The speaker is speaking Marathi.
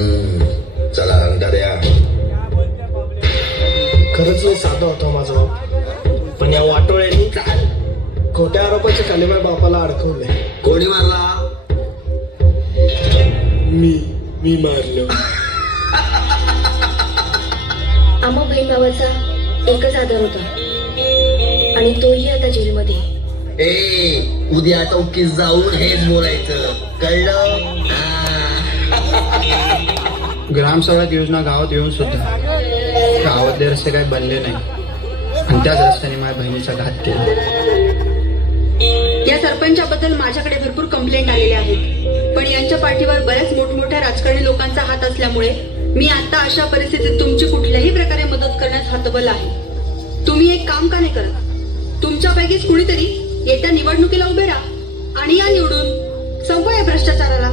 चला दाद्या, खरंच लय साधा होता माझा, पण या वाटोळ्यांनी खोट्या आरोपाच्या खाली माझ्या बापाला अडकवलंय. कोणी मारला? मी मारलो. आम्हा बहीण भावाचा एकच आधार होता आणि तोही आता जेलमध्ये. उद्या चौकीत जाऊन हेच बोलायचं, कळलं? ग्रामसभेत योजना गावात येऊन सुद्धा गावातले रस्ते काही बनले नाही आणि त्याच रस्त्याने माझ्या बहिणीचा घात केला. या सरपंचाबद्दल माझ्याकडे भरपूर कंप्लेंट आलेल्या आहेत, पण यांच्या पाठीवर बऱ्याच मोठमोठ्या राजकारणी लोकांचा हात असल्यामुळे मी आता अशा परिस्थितीत तुमची कुठल्याही प्रकारे मदत करण्यास हतबल आहे. तुम्ही एक काम का नाही करत? तुमच्यापैकीच कुणीतरी येत्या निवडणुकीला उभे राहा आणि या निवडून संपवा या भ्रष्टाचाराला.